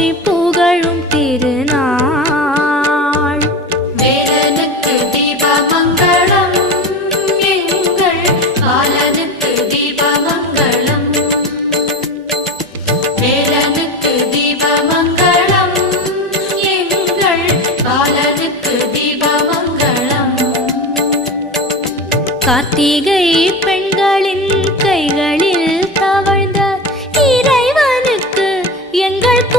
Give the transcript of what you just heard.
போற்றி புகழும் திருநாள். வேலனுக்கு தீபமங்களம், எங்கள் பாலனுக்கு தீபமங்களம். வேலனுக்கு தீபமங்களம், எங்கள் பாலனுக்கு தீபமங்களம். கார்த்திகை